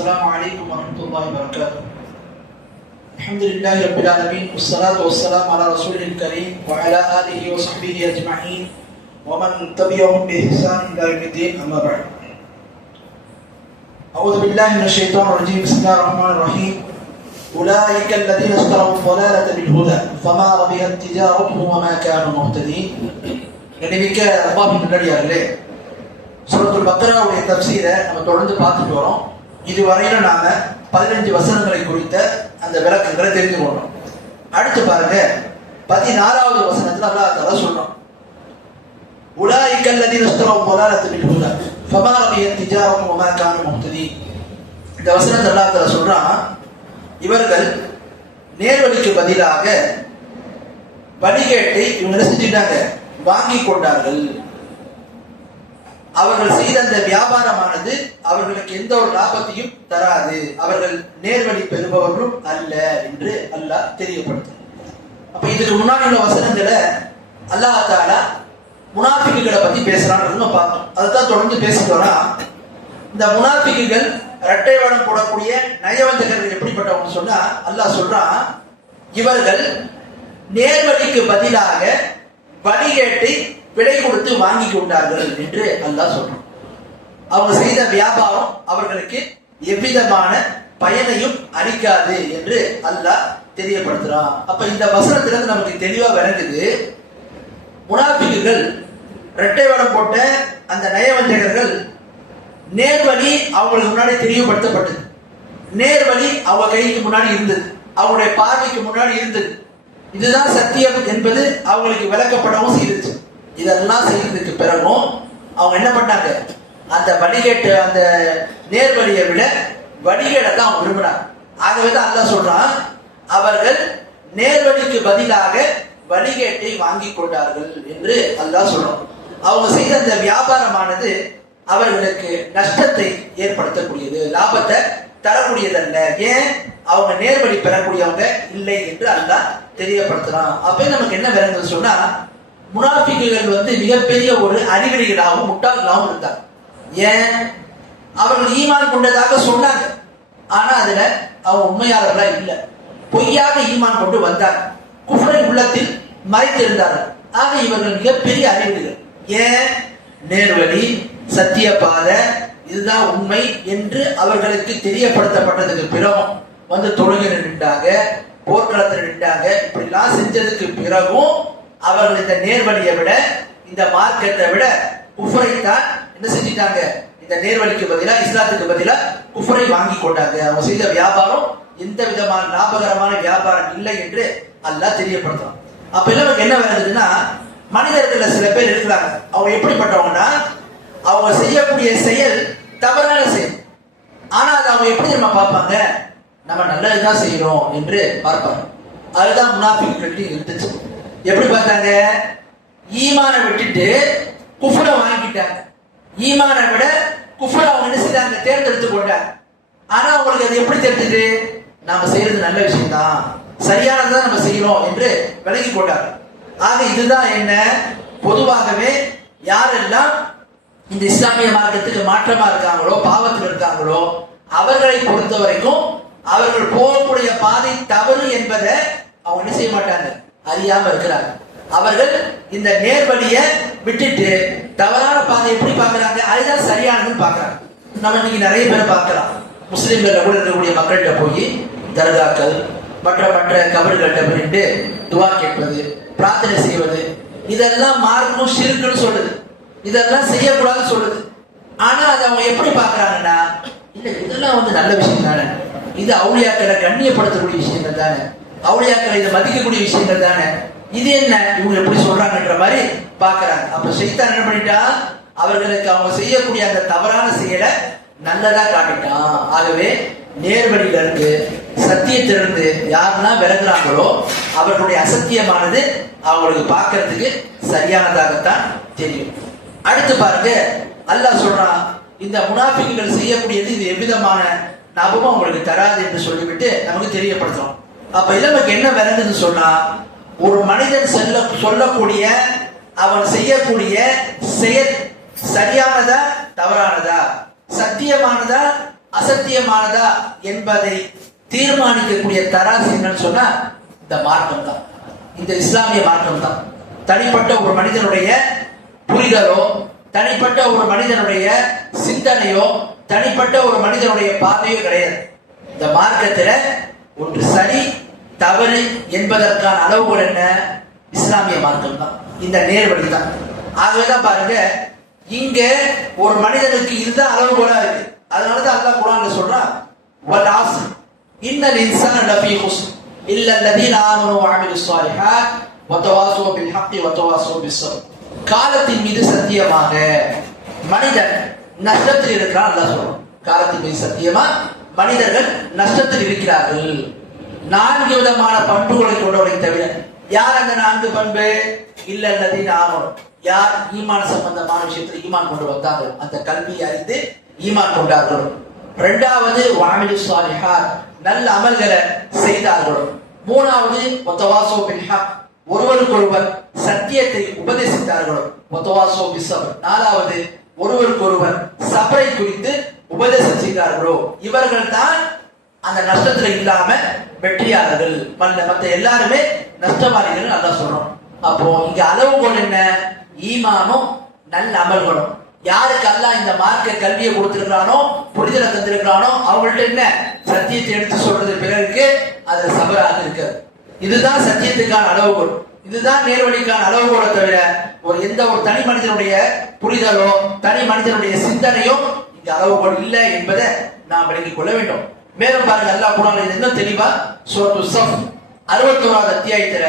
السلام عليكم ورحمة الله وبركاته الحمد لله رب العالمين والصلاة والسلام على رسوله الكريم وعلى آله وصحبه أجمعين ومن تبعهم بإحسان إلى يوم الدين أما بعد أعوذ بالله من الشيطان الرجيم بسم الله الرحمن الرحيم أولئك الذين اشتروا الضلالة بالهدى فما ربحت تجارتهم وما كانوا مهتدين நினைவிக்க அல்லாஹின் முன்னாடியார்களே சூரத்துல் பக்ராவுடைய தப்சீரை நம்ம தொடர்ந்து பார்த்துட்டு வரோம் இதுவரையில நாம பதினஞ்சு வசனங்களை குறித்த அந்த விளக்கங்களை தெரிந்து கொண்டோம் அடுத்து பாருங்க பதினாலாவது வசனத்துல அல்லாஹ் தஆலா சொல்றோம் உலாயிக்க الذين اشتروا الضلالة بالهدى فما ربحت تجارتهم وما كانوا مهتدين இந்த வசனத்தை அல்லாஹ் தஆலா சொல்றான் இவர்கள் நேர்வழிக்கு பதிலாக வழிகேட்டை இவங்க என்ன செஞ்சுட்டாங்க வாங்கி கொண்டார்கள் அவர்கள் செய்த அந்த வியாபாரமானது அவர்களுக்கு எந்த ஒரு லாபத்தையும் தராது. அவர்கள் நேர்வழி பெறுபவர்களும் அல்ல என்று அல்லாஹ் தெரியப்படுத்தும். அப்ப இதுக்கு முன்னாடி உள்ள வசனங்களை அல்லாஹ் தாலா முனாஃபிக்குகளை பத்தி பேசுறான்னு நம்ம பார்த்தோம் அதுதான் தொடர்ந்து பேசிட்டோம்னா இந்த முனாஃபிக்குகள் இரட்டை வடம் போடக்கூடிய நயவஞ்சகர்கள் எப்படிப்பட்டவங்க சொன்னா அல்லாஹ் சொல்றான் இவர்கள் நேர்வழிக்கு பதிலாக வழிகேட்டை விலை கொடுத்து வாங்கி கொண்டார்கள் என்று அல்லாஹ் சொல்றான். அவங்க செய்த வியாபாரம் அவர்களுக்கு எவ்விதமான பயனையும் அளிக்காது என்று அல்லாஹ் தெரியப்படுத்துறான். அப்ப இந்த வசனத்துல இருந்து நமக்கு தெளிவா விளங்குது முனாபிக்குகள் இரட்டை வடம் போட்ட அந்த நயவஞ்சகர்கள் நேர்வழி அவங்களுக்கு முன்னாடி தெளிவுபடுத்தப்பட்டது நேர்வழி அவங்க கைக்கு முன்னாடி இருந்தது. அவங்களுடைய பார்வைக்கு முன்னாடி இருந்தது. இதுதான் சத்தியம் என்பது அவங்களுக்கு விளக்கப்படவும் செய்துச்சு. இதெல்லாம் செய்ததுக்கு பிறகும் அவங்க என்ன பண்ணாங்க? அந்த வழிகேட்டு அந்த நேர்வழியை விட வடிகேடை தான் அவங்க விரும்பினாங்க ஆகவே தான் அல்லாஹ் சொல்றான் அவர்கள் நேர்வழிக்கு பதிலாக வழிகேட்டை வாங்கி கொண்டார்கள் என்று அல்லாஹ் சொல்றோம் அவங்க செய்த அந்த வியாபாரமானது அவர்களுக்கு நஷ்டத்தை ஏற்படுத்தக்கூடியது லாபத்தை தரக்கூடியதல்ல. ஏன்? அவங்க நேர்வழி பெறக்கூடியவங்க இல்லை என்று அல்லாஹ் தெரியப்படுத்துறான். அப்ப நமக்கு என்ன விளங்குது சொன்னா முனாஃபிக்குகள் வந்து மிகப்பெரிய ஒரு அறிகுறிகளாகவும் முட்டாள்களாகவும் இருந்தார் ஏன்? அவர்கள் ஈமான் கொண்டதாக சொன்னாங்க. ஆனா அதுல அவங்க உண்மையாளர்களா இல்ல. பொய்யாக ஈமான் கொண்டு வந்தார் குஃபரை உள்ளத்தில் மறைத்திருந்தார்கள். ஆக இவர்கள் மிகப்பெரிய அறிகுறிகள். ஏன்? நேர்வழி சத்திய பாதை இதுதான் உண்மை என்று அவர்களுக்கு தெரியப்படுத்தப்பட்டதுக்கு பிறகும் வந்து தொழுகை நின்றாங்க போர்க்களத்தில் நின்றாங்க இப்படிலாம் செஞ்சதுக்கு பிறகும் அவர்கள் இந்த நேர்வழியை விட இந்த மார்க்கத்தை விட குஃபரை தான் என்ன செஞ்சிட்டாங்க? இந்த நேர்வழிக்கு பதிலா இஸ்லாத்துக்கு பதிலா குஃபரை வாங்கி கொண்டாங்க. அவங்க செய்த வியாபாரம் எந்த விதமான லாபகரமான வியாபாரம் இல்லை என்று அல்லாஹ் தெரியப்படுத்தும் அப்ப எல்லாம் என்ன வருதுன்னா மனிதர்கள்ல சில பேர் இருக்கிறாங்க. அவங்க எப்படிப்பட்டவங்கன்னா அவங்க செய்யக்கூடிய செயல் தவறான செயல். ஆனா அதை அவங்க எப்படி நம்ம பார்ப்பாங்க? நம்ம நல்லதுதான் செய்யறோம் என்று பார்ப்பாங்க. அதுதான் முனாஃபிக்கு இருந்துச்சு. எப்படி பார்த்தாங்க? ஈமான விட்டுட்டு குஃபுர வாங்கிட்டாங்க. ஈமான விட குஃபுர அவங்க என்ன தேர்ந்தெடுத்து கொண்டாங்க. ஆனா அவங்களுக்கு அது எப்படி தெரிஞ்சது? நாம செய்யறது நல்ல விஷயம் தான் சரியானதான் நம்ம செய்யறோம் என்று விலகி கொண்டாங்க. ஆக இதுதான் என்ன? பொதுவாகவே யாரெல்லாம் இந்த இஸ்லாமிய மார்க்கத்துக்கு மாற்றமா இருக்காங்களோ பாவத்தில் இருக்காங்களோ அவர்களை பொறுத்த வரைக்கும் அவர்கள் போகக்கூடிய பாதை தவறு என்பதை அவங்க என்ன செய்ய மாட்டாங்க? அறியாம இருக்கிறாங்க. அவர்கள் இந்த நேர்வழிய விட்டுட்டு தவறான பாதை எப்படி பாக்குறாங்க அதுதான் சரியானதுன்னு பாக்குறாங்க நம்ம இன்னைக்கு நிறைய பேரை பார்க்கலாம். முஸ்லீம்கள் கூட இருக்கக்கூடிய மக்கள்கிட்ட போய் தர்காக்கள் மற்ற மற்ற கபர்கள்ட்ட போயிட்டு துவா கேட்பது பிரார்த்தனை செய்வது இதெல்லாம் மார்க்கும் சிறுக்குன்னு சொல்லுது. இதெல்லாம் செய்யக்கூடாதுன்னு சொல்லுது. ஆனா அதை அவங்க எப்படி பாக்குறாங்கன்னா இல்ல இதெல்லாம் வந்து நல்ல விஷயம் தானே. இது அவுளியாக்களை கண்ணியப்படுத்தக்கூடிய விஷயங்கள் தானே. அவுளியாக்களை இதை மதிக்கக்கூடிய விஷயங்கள் தானே? இது என்ன? இவங்க எப்படி சொல்றாங்கன்ற மாதிரி பாக்குறாங்க அப்ப செய்தான் என்ன பண்ணிட்டா? அவர்களுக்கு அவங்க செய்யக்கூடிய அந்த தவறான செயலை நல்லதா காட்டிட்டான். ஆகவே நேர்வழியில இருந்து சத்தியத்திலிருந்து யாரெல்லாம் விலகுறாங்களோ அவர்களுடைய அசத்தியமானது அவங்களுக்கு பார்க்கறதுக்கு சரியானதாகத்தான் தெரியும். அடுத்து பாருங்க அல்லாஹ் சொல்றான் இந்த முனாஃபிக்குகள் செய்யக்கூடியது இது எவ்விதமான லாபமும் அவங்களுக்கு தராது என்று சொல்லிவிட்டு நமக்கு தெரியப்படுத்துறோம். அப்ப இதுல நமக்கு என்ன விளங்குதுன்னு சொன்னா ஒரு மனிதன் செல்ல சொல்லக்கூடிய அவன் செய்யக்கூடிய செயல் சரியானதா தவறானதா? சத்தியமானதா அசத்தியமானதா என்பதை தீர்மானிக்கக்கூடிய தராசு என்னன்னு சொன்னா இந்த மார்க்கம் தான் இந்த இஸ்லாமிய மார்க்கம் தான் தனிப்பட்ட ஒரு மனிதனுடைய புரிதலோ தனிப்பட்ட ஒரு மனிதனுடைய சிந்தனையோ தனிப்பட்ட ஒரு மனிதனுடைய பார்வையோ கிடையாது. இந்த மார்க்கத்துல ஒன்று சரி தவறு என்பதற்கான அளவுகள் என்ன? இஸ்லாமிய மார்க்கம் தான். இந்த நேர்வழி தான். ஆகவேதான் பாருங்க இங்க ஒரு மனிதனுக்கு இதுதான் அளவுகோலா இருக்கு. அதனாலதான் அல்லா குரான் சொல்றான் வல் ஆஸ்ர் இன்னல் இன்சான் லஃபீ ஹுஸ் இல்ல அல்லதீன ஆமனு வஅமிலு ஸாலிஹாத் வதவாஸு பில் ஹக்கி வதவாஸு பிஸ் காலத்தின் மீது சத்தியமாக மனிதன் நஷ்டத்தில் இருக்கிறான் அல்லாஹ் சொல்றான். காலத்தின் மீது சத்தியமா மனிதர்கள் நஷ்டத்தில் இருக்கிறார்கள். நான்கு விதமான பண்புகளை கொண்டவரை தவிர யார் அந்த நான்கு பண்பு? இல்ல அல்லதீன ஆவணம் யார் ஈமான் சம்பந்தமான விஷயத்தில் ஈமான் கொண்டு வந்தார்கள்? அந்த கல்வியை அறிந்து ஈமான் கொண்டார்கள். இரண்டாவது வாமிலு சாலிஹாத் நல்ல அமல்களை செய்தார்கள். மூணாவது ஒத்தவாசோ பின்ஹா ஒருவருக்கொருவர் சத்தியத்தை உபதேசித்தார்களும் ஒத்தவாசோ பிசவர் நாலாவது ஒருவருக்கொருவர் சபரை குறித்து உபதேசம் இவர்கள் தான் அந்த நஷ்டத்துல இல்லாம வெற்றியாளர்கள். மற்ற மத்த எல்லாருமே நஷ்டவாதிகள் நல்லா சொல்றோம். அப்போ இங்க அளவுகோல் என்ன? ஈமானும் நல்ல அமல்களும். யாருக்கு அல்லாஹ் இந்த மார்க்க கல்வியை கொடுத்திருக்கிறானோ புரிதலை தந்திருக்கிறானோ அவங்கள்ட்ட என்ன? சத்தியத்தை எடுத்து சொல்றது பிறருக்கு அது சபராக இருக்காது. இதுதான் சத்தியத்துக்கான அளவுகோல். இதுதான் நேர்வழிக்கான அளவுகோலை தவிர ஒரு எந்த ஒரு தனி மனிதனுடைய புரிதலோ தனி மனிதனுடைய சிந்தனையோ இங்க அளவுகோல் இல்லை என்பதை நாம் விளங்கிக் கொள்ள வேண்டும் மேலும் பாருங்க அல்லாஹ் குரான் இது இன்னும் தெளிவா சூரத்து சஃப் அறுபத்தோராவது அத்தியாயத்துல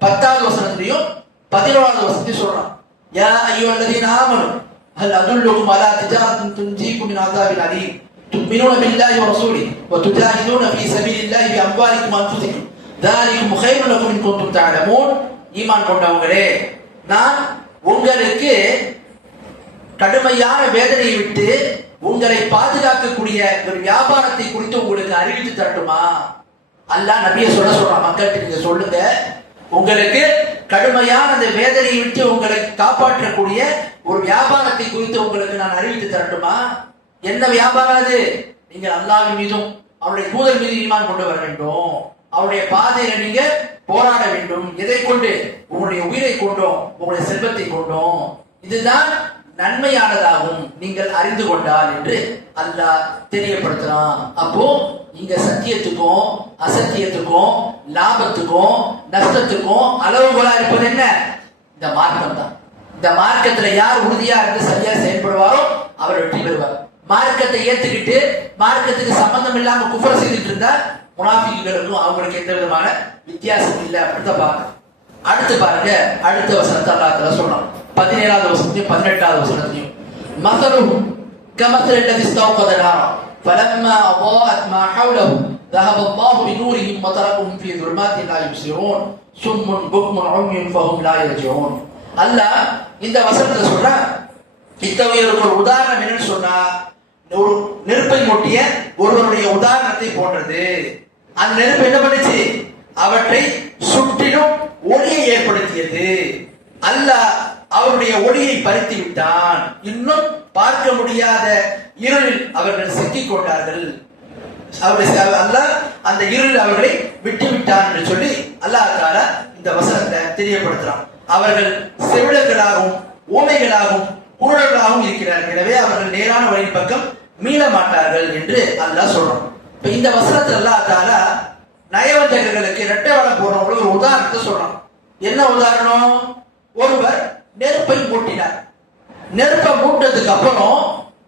பத்தாவது வசனத்திலையும் பதினோராவது வசனத்தையும் சொல்றான் யா ஐயுஹல்லதீன ஆமனு ஹல் அதுல்லுக்கும் அலா திஜாரத்தின் துன்ஜீக்கும் மின் அஸாபின் அலீம் تؤمنون بالله ورسوله وتجاهدون في سبيل الله بأموالكم وأنفسكم ذلكم خير لكم إن كنتم تعلمون ஈமான் கொண்டவங்களே நான் உங்களுக்கு கடுமையான வேதனையை விட்டு உங்களை பாதுகாக்கக்கூடிய ஒரு வியாபாரத்தை குறித்து உங்களுக்கு அறிவித்து தரட்டுமா? அல்ல நபிய சொல்ல சொல்ற மக்கள்கிட்ட நீங்க சொல்லுங்க. உங்களுக்கு கடுமையான அந்த வேதனையை விட்டு உங்களை காப்பாற்றக்கூடிய ஒரு வியாபாரத்தை குறித்து உங்களுக்கு நான் அறிவித்து தரட்டுமா? என்ன வியாபாரம் அது? நீங்கள் அல்லாவின் மீதும் அவருடைய தூதர் மீது ஈமான் கொண்டு வர வேண்டும். அவருடைய பாதையில நீங்க போராட வேண்டும். எதை கொண்டு? உங்களுடைய உயிரை கொண்டோம் உங்களுடைய செல்வத்தை கொண்டோம். இதுதான் நன்மையானதாகும் நீங்கள் அறிந்து கொண்டால் என்று அல்லாஹ் தெரியப்படுத்துறான். அப்போ இங்க சத்தியத்துக்கும் அசத்தியத்துக்கும் லாபத்துக்கும் நஷ்டத்துக்கும் அளவுகோலா இருப்பது என்ன? இந்த மார்க்கம் தான் இந்த மார்க்கத்துல யார் உறுதியா இருந்து சரியா செயல்படுவாரோ அவர் வெற்றி பெறுவார். மார்க்கத்தை ஏத்துக்கிட்டு மார்க்கத்துக்கு சம்பந்தம் இல்லாம குஃபர செய்துட்டு இருந்தா முனாபிகளுக்கும் அவங்களுக்கு எந்த விதமான வித்தியாசம் இல்லை. அப்படின்னு பாருங்க அடுத்து பாருங்க அடுத்த வசனத்தை அல்லாத்துல சொல்றான். பதினேழாவது வசனத்தையும் பதினெட்டாவது வசனத்தையும் மசலும் كمثل الذي استوقد نارا فلما أضاءت ما حوله ذهب الله بنورهم وتركهم في ظلمات لا يبصرون صم بكم عمي فهم لا يرجعون அல்லாஹ் இந்த வசனத்துல சொல்றான் இத்தகையோருக்கு ஒரு உதாரணம் என்னன்னு சொன்னா ஒரு நெருப்பை மூட்டிய ஒருவருடைய உதாரணத்தை போன்றது அந்த நெருப்பு என்ன பண்ணுச்சு அவற்றை சுற்றிலும் ஒளியை ஏற்படுத்தியது அல்லாஹ் அவருடைய ஒளியை பறித்து விட்டான் இன்னும் பார்க்க முடியாத இருளில் அவர்கள் சிக்கிக் கொண்டார்கள். அவர்கள் அல்லாஹ் அந்த இருள் அவர்களை விட்டு விட்டான் என்று சொல்லி அல்லாஹ் தாலா இந்த வசனத்தை தெரியப்படுத்துறான். அவர்கள் செவிடர்களாகவும் ஊமைகளாகவும் குருடர்களாகவும் இருக்கிறார்கள். எனவே அவர்கள் நேரான வழி பக்கம் மீள மாட்டார்கள் என்று அல்லாஹ் சொல்றான். இப்ப இந்த வசனத்தில் அல்லாஹ் தால நயவஞ்சகர்களுக்கு இரட்டை வளம் போடுறவங்களுக்கு ஒரு உதாரணத்தை சொல்றான். என்ன உதாரணம்? ஒருவர் நெருப்பை மூட்டினார். நெருப்பை மூட்டதுக்கு அப்புறம்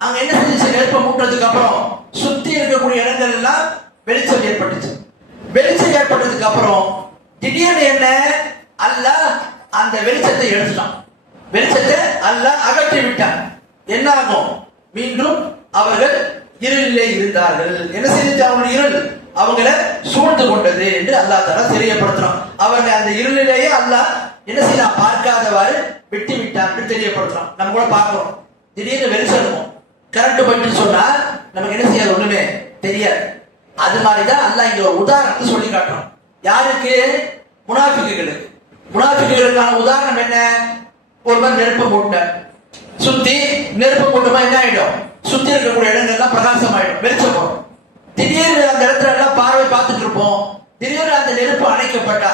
அங்க என்ன செஞ்சுச்சு? நெருப்பை மூட்டதுக்கு அப்புறம் சுத்தி இருக்கக்கூடிய இடங்கள் எல்லாம் வெளிச்சம் ஏற்பட்டுச்சு. வெளிச்சம் ஏற்பட்டதுக்கு அப்புறம் திடீர்னு என்ன? அல்ல அந்த வெளிச்சத்தை எடுத்துட்டான். வெளிச்சத்தை அல்லாஹ் அகற்றி விட்டான். என்ன ஆகும் மீண்டும் அவர்கள் இருளிலே இருந்தார்கள். என்ன செய்து அவங்க இருள் அவங்கள சூழ்ந்து கொண்டது என்று அல்லாஹ் தலா தெரியப்படுத்துறான். அவங்க அந்த இருளிலேயே அல்லாஹ் என்ன செய்யலாம் பார்க்காதவாறு விட்டு விட்டான் என்று நம்ம கூட பார்க்கிறோம் திடீர்னு வெளிச்சம் இருக்கும் கரண்ட் போயிட்டு சொன்னா நமக்கு என்ன செய்யாது? ஒண்ணுமே தெரியாது. அது மாதிரிதான் அல்ல இங்க ஒரு உதாரணத்தை சொல்லி காட்டுறோம் யாருக்கு? முனாஃபிக்குகளுக்கு. முனாஃபிக்குகளுக்கான உதாரணம் என்ன? ஒருவர் நெருப்பு மூட்டார் சுத்தி நெருப்பு மூட்டமா என்ன ஆயிடும்? சுத்தி இருக்கக்கூடிய இடங்கள்லாம் பிரகாசமாயிடும். வெளிச்சம் போடும் திடீர்னு அந்த இடத்துல எல்லாம் பார்வை பார்த்துட்டு இருப்போம். திடீர்னு அந்த நெருப்பு அணைக்கப்பட்டா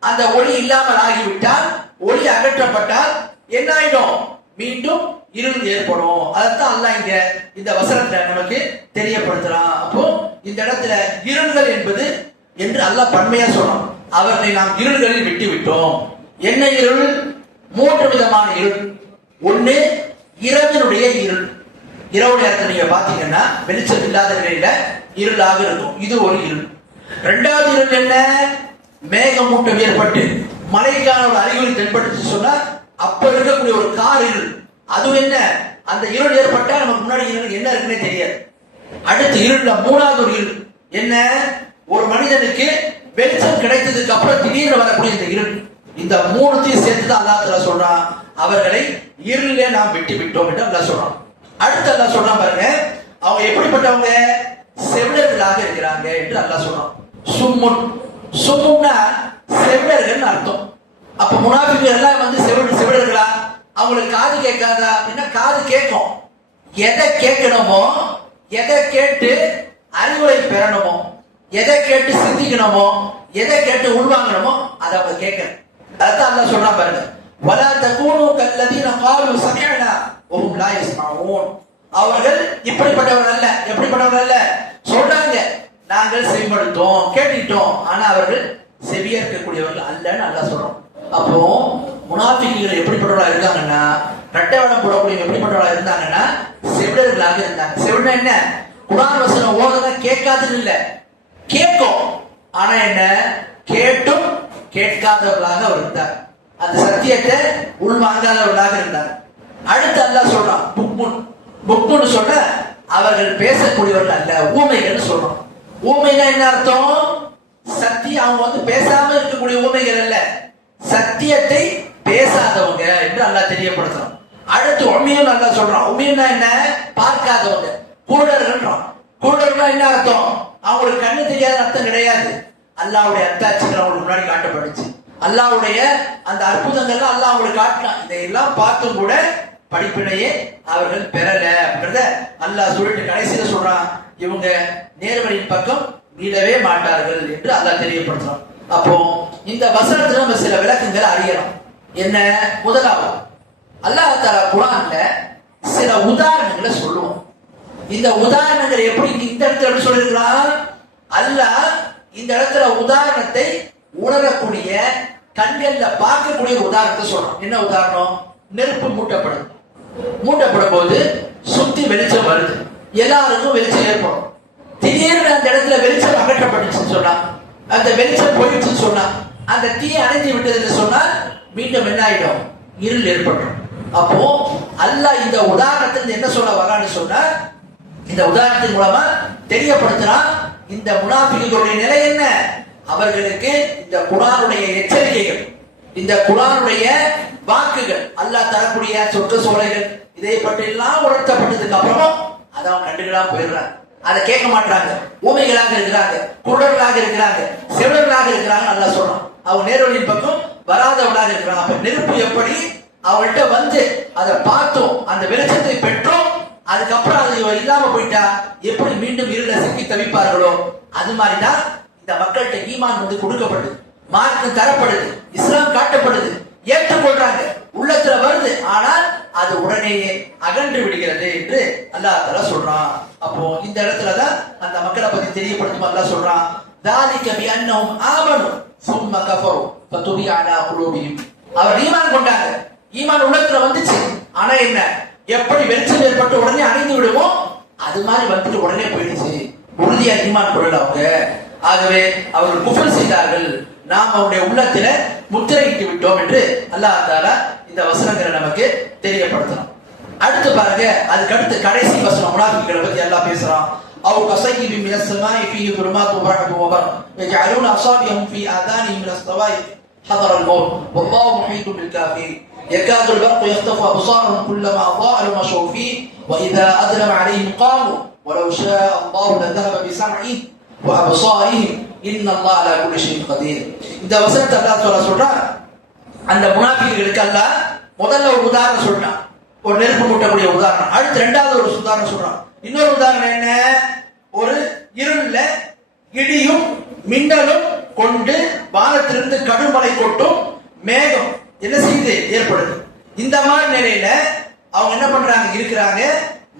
அந்த ஒளி இல்லாமல் ஆகிவிட்டால் ஒளி அகற்றப்பட்டால் என்ன ஆயிடும் மீண்டும் இருள் ஏற்படும். அதைத்தான் அல்ல இங்க இந்த வசனத்துல நமக்கு தெரியப்படுத்துறான். அப்போ இந்த இடத்துல இருள்கள் என்பது என்று அல்ல பன்மையா சொன்னோம் அவர்களை நாம் இருள்களில் விட்டு விட்டோம் என்ன இருள்? மூன்று விதமான இருள். ஒண்ணு இரவினுடைய இருள். இரவு நேரத்தை நீங்க பாத்தீங்கன்னா வெளிச்சம் இல்லாத நிலையில இருளாக இருக்கும். இது ஒரு இருள். இரண்டாவது இருள் என்ன? மேகமூட்டம் ஏற்பட்டு மழைக்கான ஒரு அறிகுறி தென்பட்டுச்சு சொன்னா அப்ப இருக்கக்கூடிய ஒரு கார் இருள். அதுவும் என்ன? அந்த இருள் ஏற்பட்டா நமக்கு முன்னாடி இருள் என்ன இருக்குன்னே தெரியாது. அடுத்து இருள்ல மூணாவது ஒரு இருள். என்ன? ஒரு மனிதனுக்கு வெளிச்சம் கிடைத்ததுக்கு அப்புறம் திடீர்னு வரக்கூடிய இந்த இருள். இந்த மூணுத்தையும் சேர்த்து தான் அல்லாஹ் சொல்றான். அவர்களை இருளே நாம் விட்டு விட்டோம் என்று அல்லா சொல்றான். அடுத்து அல்லா சொல்றான் பாருங்க அவங்க எப்படிப்பட்டவங்க? செவிலர்களாக இருக்கிறாங்க என்று அல்லா சொல்றான். சும்முன். சும்முன்னா செவிடர்கள் அர்த்தம். அப்ப முனாஃபிகள் எல்லாம் வந்து செவிடு செவிடர்களா அவங்களுக்கு காது கேட்காதா? அப்படின்னா காது கேட்கும். எதை கேட்கணுமோ எதை கேட்டு அறிவுரை பெறணுமோ எதை கேட்டு சிந்திக்கணுமோ எதை கேட்டு உள்வாங்கணுமோ அதை அவங்க கேட்கணும். அதான் அல்லாஹ் சொல்றான் பாருங்க. வலா தகூனு கல்லதீன காலு சமிஅனா ஓம் லா யஸ்மஊன். அவர்கள் இப்படிப்பட்டவர்கள் அல்ல எப்படிப்பட்டவர்கள் அல்ல? சொல்றாங்க. நாங்கள் செவிமடுத்தோம் கேட்டுட்டோம் ஆனா அவர்கள் செவியேற்கக்கூடியவர்கள் அல்லன்னு அல்லாஹ் சொல்றோம் அப்போ முனாஃபிக்குகள் எப்படிப்பட்டவர்களா இருக்காங்கன்னா ரெட்டை வடம் போடக்கூடிய எப்படிப்பட்டவர்களா இருந்தாங்கன்னா செவிடர்களாக இருந்தாங்க. செவிடனா என்ன? குரான் வசனம் ஓதுனா கேட்காதுன்னு இல்ல. கேட்கும். ஆனா என்ன? கேட்டும் கேட்காதவர்களாக அவர் இருந்தார். அந்த சத்தியத்தை உள்வாங்காதவர்களாக இருந்தார். அடுத்து அல்லாஹ் சொல்றான் புக்முன். புக்முன்னு சொல்ற அவர்கள் பேசக்கூடியவர்கள் அல்ல ஊமைகள்னு சொல்றோம் ஊமைனா என்ன அர்த்தம்? சக்தி அவங்க வந்து பேசாம இருக்கக்கூடிய உண்மைகள் அல்ல. சத்தியத்தை பேசாதவங்க என்று அல்லாஹ் தெரியப்படுத்தணும் அடுத்து உண்மையும் நல்லா சொல்றான். உண்மையும்னா என்ன? பார்க்காதவங்க. குருடர்கள்ன்றான். குருடர்கள்னா என்ன அர்த்தம்? அவங்களுக்கு கண்ணு தெரியாத அர்த்தம் கிடையாது. அல்லாவுடைய அத்தாட்சிகள் அவங்களுக்கு முன்னாடி காட்டப்பட்டுச்சு. அல்லாவுடைய அந்த அற்புதங்கள்லாம் அல்லாஹ் அவங்களுக்கு காட்டினான். இதையெல்லாம் பார்த்தும் கூட படிப்பினையே அவர்கள் பெறல அப்படின்றத அல்லாஹ் சொல்லிட்டு கடைசியில சொல்றான். இவங்க நேர்வழியின் பக்கம் விடவே மாட்டார்கள் என்று அல்லாஹ் தெரியப்படுத்துறான். அப்போ இந்த வசனத்துல நம்ம சில விளக்கங்கள் அறியணும். என்ன? முதலாவது அல்லாஹ் தாலா குரான்ல சில உதாரணங்களை சொல்லுவோம். இந்த உதாரணங்கள் எப்படி இந்த இடத்துல எப்படி சொல்லிருக்கலாம் அல்லாஹ் இந்த இடத்துல உதாரணத்தை உணரக்கூடிய கண்கள்ல பார்க்கக்கூடிய உதாரணத்தை சொல்றோம் என்ன உதாரணம்? நெருப்பு மூட்டப்படும். மூட்டப்படும் போது சுத்தி வெளிச்சம் வருது. எல்லாருக்கும் வெளிச்சம் ஏற்படும். திடீர்னு அந்த இடத்துல வெளிச்சம் அகற்றப்பட்டுச்சுன்னு சொன்னா அந்த வெளிச்சம் போயிடுச்சுன்னு சொன்னா அந்த தீ அணைஞ்சு விட்டதுன்னு சொன்னால் மீண்டும் என்ன ஆயிடும்? இருள் ஏற்படும். அப்போ அல்லாஹ் இந்த உதாரணத்துல என்ன சொல்ல வரான்னு சொன்னா இந்த உதாரணத்தின் மூலமா தெரியப்படுத்துறான் இந்த முனாபிகளுடைய நிலை என்ன? அவர்களுக்கு இந்த குரானுடைய எச்சரிக்கைகள் இந்த குரானுடைய வாக்குகள் அல்லாஹ் தரக்கூடிய சொற்று சோலைகள் இதை பற்றி எல்லாம் உணர்த்தப்பட்டதுக்கு அப்புறமும் அதை அவன் கண்டுகளா போயிடுறான். அதை கேட்க மாட்டாங்க ஊமைகளாக இருக்கிறாங்க குருடர்களாக இருக்கிறாங்க செவிடர்களாக இருக்கிறாங்க நல்லா சொல்றான். அவங்க நேர்வழியின் பக்கம் வராதவளாக இருக்கிறாங்க அப்ப நெருப்பு எப்படி? அவள்கிட்ட வந்து அதை பார்த்தோம். அந்த வெளிச்சத்தை பெற்றோம். அதுக்கப்புறம் அது இல்லாம போயிட்டா எப்படி மீண்டும் இருள சிக்கி தவிப்பார்களோ? அது மாதிரிதான் இந்த மக்கள்கிட்ட ஈமான் வந்து கொடுக்கப்படுது. மார்க்கு தரப்படுது. இஸ்லாம் காட்டப்படுது. ஏற்றுக்கொள்றாங்க. உள்ளத்துல வருது. ஆனால் அது உடனே அகன்று விடுகிறது என்று அல்லா தலா சொல்றான். அப்போ இந்த இடத்துலதான் அந்த மக்களை பத்தி தெரியப்படுத்தும் அல்லா சொல்றான். தாலிக்க பி அன்னவும் ஆமனும் சும்ம கஃபரும் பத்துபி அலா குலூபியும் அவர் ஈமான் கொண்டாங்க. ஈமான் உள்ளத்துல வந்துச்சு. ஆனா என்ன? எப்படி வெளிச்சம் ஏற்பட்டு உடனே அணைந்து விடுவோம் அது மாதிரி வந்துட்டு உடனே போயிடுச்சு. உறுதியா ஈமான் கொள்ளல அவங்க. ஆகவே அவர்கள் குஃபர் செய்தார்கள். நாம் அவருடைய உள்ளத்துல முத்திரையிட்டு விட்டோம் என்று அல்லாஹ் தாலா இந்த வசனங்களை நமக்கு தெரியப்படுத்தலாம் அடுத்து பாருங்க அதுக்கு அடுத்து கடைசி வசனம் முனாஃபிக்களை பத்தி எல்லாம் பேசுறான் أو كصيب من السماء فيه ظلمات ورعد وبرق يجعلون أصابعهم في آذانهم من الصواعق حضر الموت والله محيط بالكافرين يكاد البرق يخطف أبصارهم كلما أضاء لهم مشوا فيه وإذا أظلم عليهم قاموا ولو شاء الله لذهب بسمعهم وأبصارهم إن الله على كل شيء قدير இந்த வசனத்தை அல்லாஹ் சொல்ல சொல்றான் அந்த முனாஃபிகளுக்கு அல்ல முதல்ல ஒரு உதாரணம் சொல்றான். ஒரு நெருப்பு மூட்டக்கூடிய உதாரணம். அடுத்து ரெண்டாவது ஒரு உதாரணம் சொல்றான். இன்னொரு உதாரணம் என்ன? ஒரு இருள்ல இடியும் மின்னலும் கொண்டு வானத்திலிருந்து கடுமலை கொட்டும் மேகம். என்ன செய்யுது? ஏற்படுது. இந்த மாதிரி நிலையில அவங்க என்ன பண்றாங்க? இருக்கிறாங்க.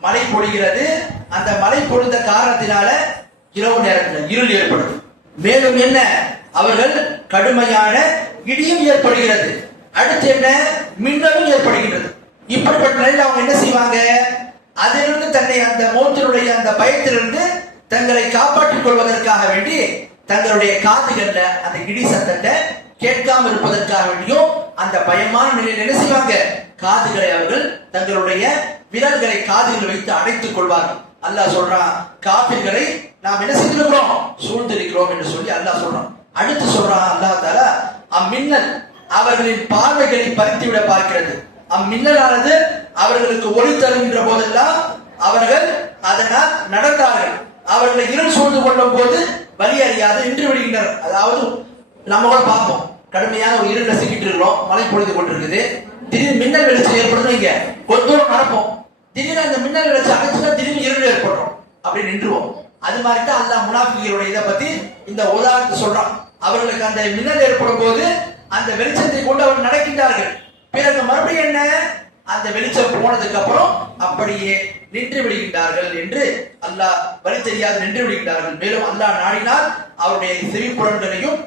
மழை பொழிகிறது. அந்த மழை பொழிந்த காரணத்தினால இரவு நேரத்தில் இருள் ஏற்படுது. மேலும் என்ன? அவர்கள் கடுமையான இடியும் ஏற்படுகிறது. அடுத்து என்ன? மின்னலும் ஏற்படுகிறது இப்படிப்பட்ட நிலையில் அவங்க என்ன செய்வாங்க? அதிலிருந்து தன்னை அந்த மோத்தினுடைய அந்த பயத்திலிருந்து தங்களை காப்பாற்றிக் கொள்வதற்காக வேண்டி தங்களுடைய காதுகள்ல அந்த இடி சத்தத்தை கேட்காம இருப்பதற்காக வேண்டியும் அந்த பயமான நிலையில் என்ன செய்வாங்க? காதுகளை அவர்கள் தங்களுடைய விரல்களை காதுகள் வைத்து அடைத்துக் கொள்வார்கள். அல்லாஹ் சொல்றான் காபிர்களை நாம் என்ன செய்திருக்கிறோம்? சூழ்ந்திருக்கிறோம் என்று சொல்லி அல்லாஹ் சொல்றான். அடுத்து சொல்றான் அல்லா தால அம்மின்னல் அவர்களின் பார்வைகளை பறித்துவிட பார்க்கிறது. அம்மின்னலானது அவர்களுக்கு ஒளி தருகின்ற போதெல்லாம் அவர்கள் அதனால் நடந்தார்கள். அவர்களை இருள் சூழ்ந்து கொள்ளும் போது வழி அறியாது நின்று விடுகின்றனர். அதாவது நம்ம கூட பார்ப்போம். கடுமையான ஒரு இருள் சிக்கிட்டு இருக்கிறோம். மழை பொழுது கொண்டிருக்குது. திடீர் மின்னல் வெளிச்சம் ஏற்படுதும் இங்க கொஞ்சம் தூரம் நடப்போம். திடீர்னு அந்த மின்னல் வெளிச்சம் அடைச்சுன்னா திடீர்னு இருள் ஏற்படுறோம். அப்படி நின்றுவோம். அது மாதிரி தான் அல்லாஹ் முனாஃபிகளுடைய இதை பத்தி இந்த உதாரணத்தை சொல்றான். அவர்களுக்கு அந்த மின்னல் ஏற்படும் போது அந்த வெளிச்சத்தை கொண்டு அவர்கள் நடக்கின்றார்கள். பிறகு மறுபடியும் என்ன? அந்த வெளிச்சம் போனதுக்கு அப்புறம் அப்படியே நின்று விடுகின்றார்கள் என்று அல்லாஹ் வழி தெரியாது நின்று விடுகின்றார்கள். மேலும் அல்லாஹ் நாடினால் அவருடைய செவிப்புலன்களையும்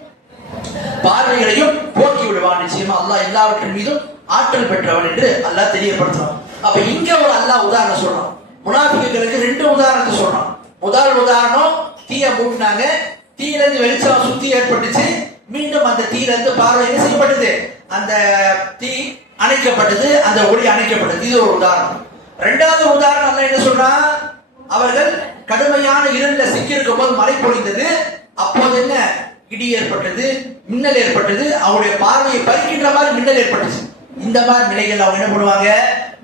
பார்வைகளையும் போக்கி விடுவான். நிச்சயமா அல்லாஹ் எல்லாவற்றின் மீதும் ஆற்றல் பெற்றவன் என்று அல்லாஹ் தெரியப்படுத்துறான் அப்ப இங்க ஒரு அல்லாஹ் உதாரணம் சொல்றான். முனாபிகளுக்கு ரெண்டு உதாரணத்தை சொல்றான். முதல் உதாரணம் தீய மூட்டினாங்க. தீயில இருந்து வெளிச்சம் சுத்தி ஏற்பட்டுச்சு. மீண்டும் அந்த தீயில இருந்து பார்வை என்ன செய்யப்பட்டது? அந்த தீ அணைக்கப்பட்டது. அந்த ஒளி அணைக்கப்பட்டது. இது ஒரு உதாரணம். ரெண்டாவது உதாரணம் என்ன சொல்றா? அவர்கள் கடுமையான இருண்ட சிக்கி இருக்கும் போது மழை பொழிந்தது. அப்போது என்ன? இடி ஏற்பட்டது மின்னல் ஏற்பட்டது. அவருடைய பார்வையை பறிக்கின்ற மாதிரி மின்னல் ஏற்பட்டுச்சு. இந்த மாதிரி நிலைகள் அவங்க என்ன பண்ணுவாங்க?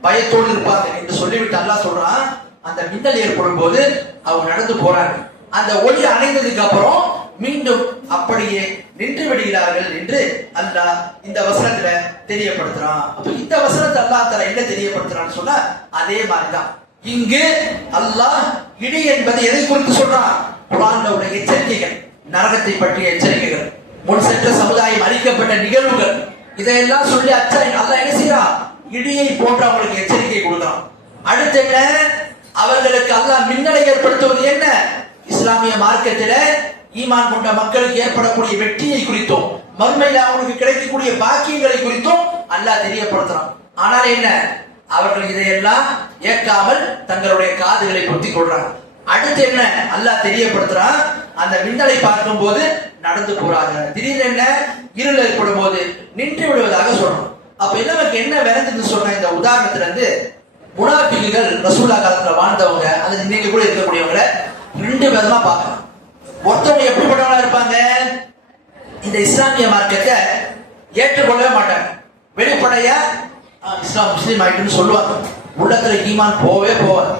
பயத்தோடு இருப்பாங்க என்று சொல்லிவிட்டு அல்லா சொல்றான் அந்த மின்னல் ஏற்படும் போது அவங்க நடந்து போறாங்க. அந்த ஒளி அணைந்ததுக்கு அப்புறம் மீண்டும் அப்படியே நின்று விடுகிறார்கள் என்று அல்லாஹ் இந்த வசனத்துல தெரியப்படுத்துறான். அப்ப இந்த வசனத்தை அல்லாஹ் தர என்ன தெரியப்படுத்துறான்னு சொன்னா அதே மாதிரிதான். இங்கு அல்லாஹ் இடி என்பது எதை குறித்து சொல்றான்? குரான்ல உள்ள எச்சரிக்கைகள் நரகத்தை பற்றிய எச்சரிக்கைகள் முன் சென்ற சமுதாயம் அளிக்கப்பட்ட நிகழ்வுகள் இதையெல்லாம் சொல்லி அச்சா அல்லாஹ் என்ன செய்யறான் இடியை போன்று அவங்களுக்கு எச்சரிக்கை கொடுக்குறான். அடுத்த அவர்களுக்கு அல்லாஹ் மின்னலை ஏற்படுத்துவது என்ன? இஸ்லாமிய மார்க்கத்தில ஈமான் கொண்ட மக்களுக்கு ஏற்படக்கூடிய வெற்றியை குறித்தும். மறுமையில அவங்களுக்கு கிடைக்கக்கூடிய பாக்கியங்களை குறித்தும். அல்லாஹ் தெரியப்படுத்துறான். ஆனால் என்ன? அவர்கள் இதையெல்லாம் ஏற்காமல் தங்களுடைய காதுகளை பொத்திக் கொள்றாங்க. அடுத்து என்ன? அல்லாஹ் தெரியப்படுத்துறான். அந்த மின்னலை பார்க்கும் போது நடந்து போறாங்க. திடீர்னு என்ன? இருள் ஏற்படும் போது நின்று விடுவதாக சொல்றோம் அப்ப நமக்கு என்ன விளைஞ்சதுன்னு சொன்ன இந்த உதாரணத்துல இருந்து முனாபிகள் ரசூல்லா காலத்துல வாழ்ந்தவங்க அது இன்னைக்கு கூட இருக்கக்கூடியவங்க ரெண்டு விதமா பார்க்கலாம். ஒருத்தவங்க எப்படிப்பட்டவங்களா இருப்பாங்க? இந்த இஸ்லாமிய மார்க்கத்தை ஏற்றுக்கொள்ளவே மாட்டாங்க. வெளிப்படைய இஸ்லாம் முஸ்லீம் ஆயிட்டுன்னு சொல்லுவாங்க. உள்ளத்துல ஈமான் போவே போவாது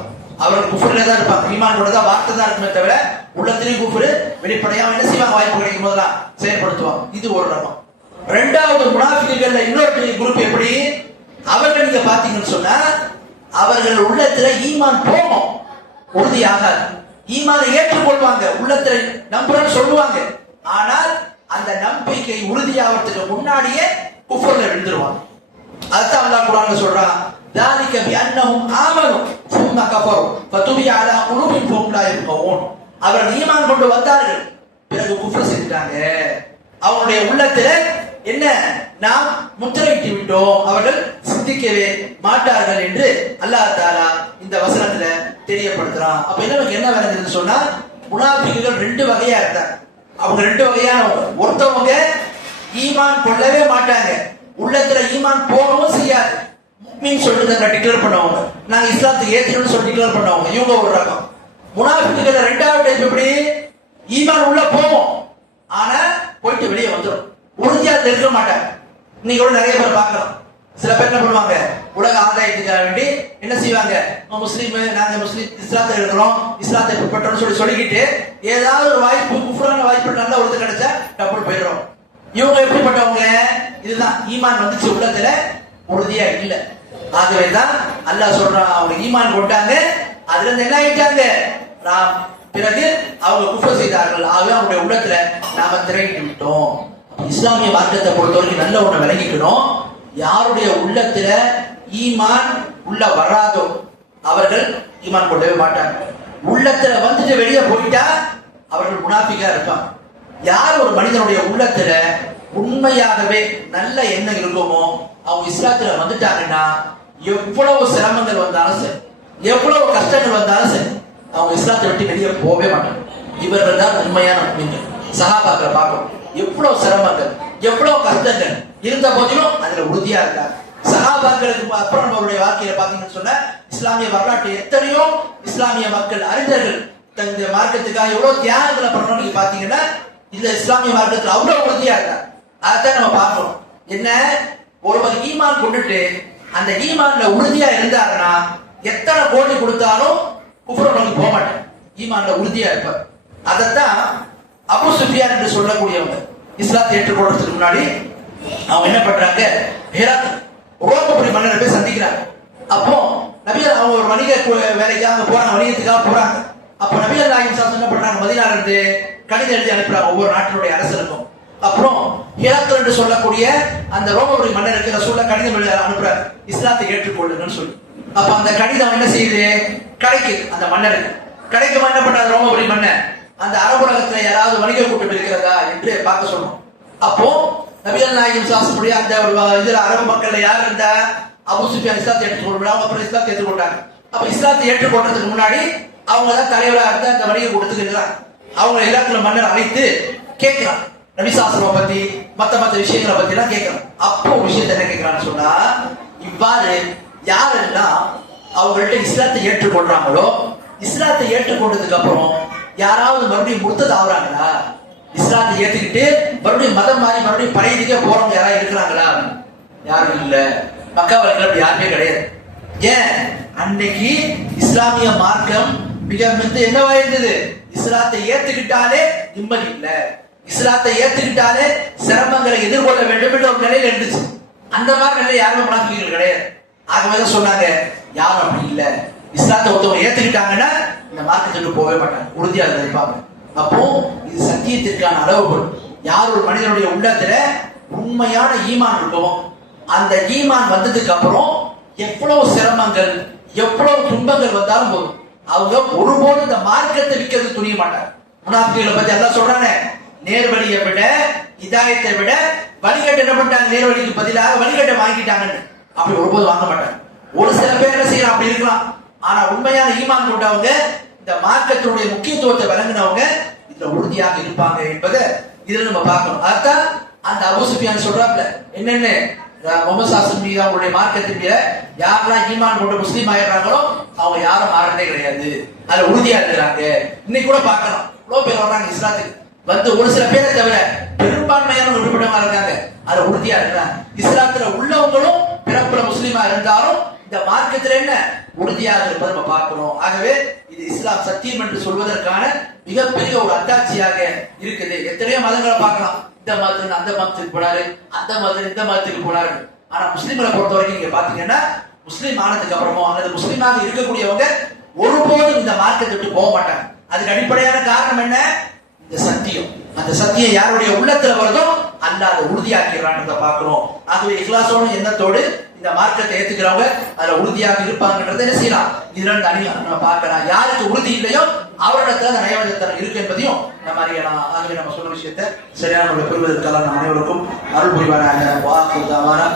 அவர்கள் குஃபுர்ல தான் இருப்பாங்க. ஈமான் கூட தான் வார்த்தை தான் இருக்குமே தவிர உள்ளத்திலையும் குஃபுரு வெளிப்படையா என்ன செய்வாங்க? வாய்ப்பு கிடைக்கும் போதெல்லாம் செயல்படுத்துவாங்க. இது ஒரு ரகம் ரெண்டாவது முனாஃபிகள்ல இன்னொரு குரூப் எப்படி? அவர்கள் நீங்க பாத்தீங்கன்னு சொன்னா அவர்கள் உள்ளத்துல ஈமான் போகும் உறுதியாகாது ஈமானை ஏற்றுக்கொள்வாங்க உள்ளத்துல நம்புறேன்னு சொல்லுவாங்க ஆனால் அந்த நம்பிக்கை உறுதியாகிறதுக்கு முன்னாடியே குஃபர்ல விழுந்துருவாங்க அதுதான் அல்லாஹ் குர்ஆன்ல சொல்றான் ذلك بأنهم آمنوا ثم كفروا فتبع على قلوبهم فهم لا يفقهون அவர்கள் ஈமான் கொண்டு வந்தார்கள் பிறகு குஃப்ர் செஞ்சிட்டாங்க அவங்களுடைய உள்ளத்துல என்ன? நாம் முத்திரையிட்டு விட்டோம். அவர்கள் சிந்திக்கவே மாட்டார்கள் என்று அல்லாஹ் தாலா இந்த வசனத்துல தெரியப்படுத்துறான். அப்ப என்ன நமக்கு என்ன விளங்குதுன்னு சொன்னா முனாபிகள் ரெண்டு வகையா இருந்தாங்க அவங்க ரெண்டு வகையானவங்க ஒருத்தவங்க ஈமான் கொள்ளவே மாட்டாங்க. உள்ளத்துல ஈமான் போகவும் செய்யாது. மீன் சொல்லிட்டு டிக்ளேர் பண்ணுவாங்க. நாங்க இஸ்லாத்துக்கு ஏற்றணும்னு சொல்லி டிக்ளேர் பண்ணுவாங்க. இவங்க ஒரு ரகம். முனாபிகள் ரெண்டாவது டைப் எப்படி ஈமான் உள்ள போவோம் ஆனா போயிட்டு வெளியே வந்துடும் உறுதியா அதுல இருக்க மாட்டாங்க. இன்னைக்கு கூட நிறைய பேர் பார்க்கலாம் சில பேர் என்ன பண்ணுவாங்க? உலக ஆதாயத்துக்காக வேண்டி என்ன செய்வாங்க? முஸ்லீம் நாங்க முஸ்லீம் இஸ்லாத்தை இருக்கிறோம் இஸ்லாத்தை பின்பற்றோம்னு சொல்லி சொல்லிக்கிட்டு ஏதாவது ஒரு வாய்ப்பு குஃபுரான வாய்ப்பு நல்ல ஒருத்தர் கிடைச்சா டப்புனு போயிடுறோம். இவங்க எப்படிப்பட்டவங்க? இதுதான். ஈமான் வந்துச்சு உள்ளத்துல உறுதியா இல்ல. ஆகவேதான் அல்லாஹ் சொல்றான் அவங்க ஈமான் கொண்டாங்க. அதுல இருந்து என்ன ஆயிட்டாங்க? பிறகு அவங்க குஃபர் செய்தார்கள். ஆகவே அவங்களுடைய உள்ளத்துல நாம திரையிட்டு விட்டோம் இஸ்லாமிய மார்க்கத்தை பொறுத்தவரைக்கும் நல்ல ஒண்ணு விளங்கிக்கணும். யாருடைய உள்ளத்துல ஈமான் உள்ள வராதோ அவர்கள் ஈமான் கொள்ளவே மாட்டாங்க. உள்ளத்துல வந்துட்டு வெளியே போயிட்டா அவர்கள் முனாஃபிகா இருப்பாங்க. யார் ஒரு மனிதனுடைய உள்ளத்துல உண்மையாகவே நல்ல எண்ணம் இருக்குமோ அவங்க இஸ்லாத்துல வந்துட்டாங்கன்னா எவ்வளவு சிரமங்கள் வந்தாலும் சரி எவ்வளவு கஷ்டங்கள் வந்தாலும் சரி அவங்க இஸ்லாத்தை விட்டு வெளியே போகவே மாட்டாங்க. இவர்கள் தான் உண்மையான மீன்கள் சஹாபாக்களை பார்க்கணும். எவ்வளவு சிரமங்கள் எவ்வளவு கஷ்டங்கள் இருந்த போதிலும் அதுல உறுதியா இருக்காங்க சகாபாக்களுக்கு அப்புறம் நம்மளுடைய வாழ்க்கையில பாத்தீங்கன்னு சொன்ன இஸ்லாமிய வரலாற்று எத்தனையோ இஸ்லாமிய மக்கள் அறிஞர்கள் இந்த மார்க்கத்துக்காக எவ்வளவு தியாகங்களை பண்ணணும் நீங்க பாத்தீங்கன்னா இதுல இஸ்லாமிய மார்க்கத்துல அவ்வளவு உறுதியா இருக்காங்க அதைத்தான் நம்ம பார்க்கணும். என்ன? ஒருவர் ஈமான் கொண்டுட்டு அந்த ஈமான்ல உறுதியா இருந்தாருன்னா எத்தனை கோடி கொடுத்தாலும் குஃபர் நோக்கி போக மாட்டேன் ஈமான்ல உறுதியா இருப்பார். அதைத்தான் அபு சுஃபியான் என்று சொல்லக்கூடியவங்க. இஸ்லாத்தை ஏற்றுக்கொள்றதுக்கு முன்னாடி அவங்க என்ன பண்றாங்க? ஹேராத் ரோமபுரி மன்னரை போய் சந்திக்கிறாங்க. அப்போ நபிகள் அவங்க ஒரு வணிக வேலைக்காக போறாங்க வணிகத்துக்காக போறாங்க. அப்போ நபிகள் நாயகம் சாஸ்திரம் என்ன பண்றாங்க? மதினால இருந்து கடிதம் எழுதி அனுப்புறாங்க ஒவ்வொரு நாட்டினுடைய அரசருக்கும். அப்புறம் ஹிராக்கல் என்று சொல்லக்கூடிய அந்த ரோமபுரி மன்னருக்கு ரசூல்லா கடிதம் எழுதி அனுப்புறாரு. இஸ்லாத்தை ஏற்றுக்கொள்ளுங்கன்னு சொல்லி. அப்ப அந்த கடிதம் என்ன செய்யுது? கிடைக்குது அந்த மன்னருக்கு. கிடைக்குமா என்ன பண்ணாரு ரோமபுரி மன்னர். அந்த அரபுலகத்துல யாராவது வணிக கூட்டம் இருக்கிறதா என்று பார்க்க சொன்னோம் அப்போ நபிகள் நாயகம் சாஸ்திரமுடைய அந்த இதில் இதுல அரபு மக்கள்ல யார் இருந்தா? அபு சுஃபியான் இஸ்லாத்தை ஏற்றுக்கொள்றாங்க அவங்க அப்புறம் இஸ்லாத்தை ஏற்றுக்கொண்டாங்க அப்ப இஸ்லாத்தை ஏற்றுக்கொண்டதுக்கு முன்னாடி அவங்க தான் தலைவராக இருந்து அந்த வணிக கூட்டத்துக்கு இருக்கிறாங்க அவங்க எல்லாத்துல மன்னர் அழைத்து கேட்கிறான். நபிசாஸ்திரம் பத்தி மத்த மத்த விஷயங்களை பத்தி எல்லாம் கேட்கிறான். அப்போ விஷயத்த விஷயத்தை என்ன கேட்கிறான்னு சொன்னா இவ்வாறு யாரெல்லாம் அவங்கள்ட்ட இஸ்லாத்தை ஏற்றுக்கொள்றாங்களோ இஸ்லாத்தை ஏற்றுக்கொண்டதுக்கு அப்புறம் யாராவது மறுபடியும் முடுத்தது ஆகுறாங்களா? இஸ்லாத்தை ஏத்துக்கிட்டு மறுபடியும் மதம் மாறி மறுபடியும் பழையதுக்கே போறவங்க யாராவது இருக்கிறாங்களா? யாரும் இல்ல. மக்காவர்கள் அப்படி யாருமே கிடையாது. ஏன்? அன்னைக்கு இஸ்லாமிய மார்க்கம் மிக மிக என்னவா இருந்தது? இஸ்லாத்தை ஏத்துக்கிட்டாலே நிம்மதி இல்ல. இஸ்லாத்தை ஏத்துக்கிட்டாலே சிரமங்களை எதிர்கொள்ள வேண்டும் என்று ஒரு நிலையில இருந்துச்சு. அந்த மாதிரி நிலை யாருமே முனாஃபிகள் கிடையாது. ஆகவே சொன்னாங்க யாரும் அப்படி இல்லை. இஸ்லாத்தை ஒருத்தவங்க ஏத்துக்கிட்டாங்கன்னா இந்த மார்க்கத்துக்கு போகவே மாட்டாங்க உறுதியாக நினைப்பாங்க அப்போ இது சத்தியத்திற்கான அளவுகள் யார் ஒரு மனிதனுடைய உள்ளத்துல உண்மையான ஈமான் இருக்கும் அந்த ஈமான் வந்ததுக்கு அப்புறம் எவ்வளவு சிரமங்கள் எவ்வளவு துன்பங்கள் வந்தாலும் போதும். அவங்க ஒருபோதும் இந்த மார்க்கத்தை விற்கிறது துணிய மாட்டாங்க. முனாஃபிகளை பத்தி எல்லாம் சொல்றானே. நேர்வழியை விட இதாயத்தை விட வழிகட்ட என்ன பண்ணிட்டாங்க? நேர்வழிக்கு பதிலாக வழிகட்ட வாங்கிட்டாங்கன்னு. அப்படி ஒருபோது வாங்க மாட்டாங்க. ஒரு சில பேர் என்ன செய்யலாம்? அப்படி இருக்கலாம். ஆனா உண்மையான ஈமான் கொண்டவங்க இந்த மார்க்கத்தினுடைய முக்கியத்துவத்தை வழங்கினவங்க இதுல உறுதியாக இருப்பாங்க என்பதை இதுல நம்ம பார்க்கணும். அதான் அந்த அபுசுபியான் சொல்றாப்ல என்னென்ன? அஹ் முகமது சாஸ்திரம் மீது அவங்களுடைய மார்க்கத்தின் மீது யாரெல்லாம் ஈமான் கொண்டு முஸ்லீம் ஆயிடுறாங்களோ அவங்க யாரும் மாறதே கிடையாது. அதுல உறுதியா இருக்கிறாங்க. இன்னைக்கு கூட பார்க்கலாம். இவ்வளவு பேர் வர்றாங்க இஸ்லாத்துக்கு. வந்து ஒரு சில பேரை தவிர பெரும்பான்மையான உறுப்பினமா இருக்காங்க. அதுல உறுதியா இருக்கிறாங்க. இஸ்லாத்துல உள்ளவங்களும் பிறப்புல முஸ்லீமா இருந்தாலும் இந்த மார்க்கத்துல என்ன? உறுதியாக இருப்பதை நம்ம பார்க்கிறோம் ஆகவே இது இஸ்லாம் சத்தியம் என்று சொல்வதற்கான மிகப்பெரிய ஒரு அத்தாட்சியாக இருக்குது. எத்தனையோ மதங்களை பார்க்கலாம். இந்த மதத்துல அந்த மதத்துக்கு போனாரு அந்த மதத்துல இந்த மதத்துக்கு போனாரு. ஆனா முஸ்லிம்களை பொறுத்த வரைக்கும் நீங்க பாத்தீங்கன்னா முஸ்லீம் ஆனதுக்கு அப்புறமோ அல்லது முஸ்லீமாக இருக்கக்கூடியவங்க ஒருபோதும் இந்த மார்க்கத்தை விட்டு போக மாட்டாங்க. அதுக்கு அடிப்படையான காரணம் என்ன? இந்த சத்தியம். அந்த சத்தியம் யாருடைய உள்ளத்துல வருதோ அல்லாத உறுதியாக்கிறான்றத பாக்குறோம் ஆகவே இஹ்லாசோடு எண்ணத்தோடு இந்த மார்க்கத்தை ஏத்துக்கிறவங்க அதுல உறுதியாக இருப்பாங்கன்றதை என்ன செய்யலாம் இதுல இருந்து அணி நம்ம பார்க்கலாம் யாருக்கு உறுதி இல்லையோ அவரிடத்துல அந்த நயவஞ்சத்தனம் இருக்கு என்பதையும் நம்ம அறியலாம் ஆகவே நம்ம சொன்ன விஷயத்தை சரியான முறையில் பெறுவதற்காக நம் அனைவருக்கும் அருள் புரிவாராக வாக்கு தவறா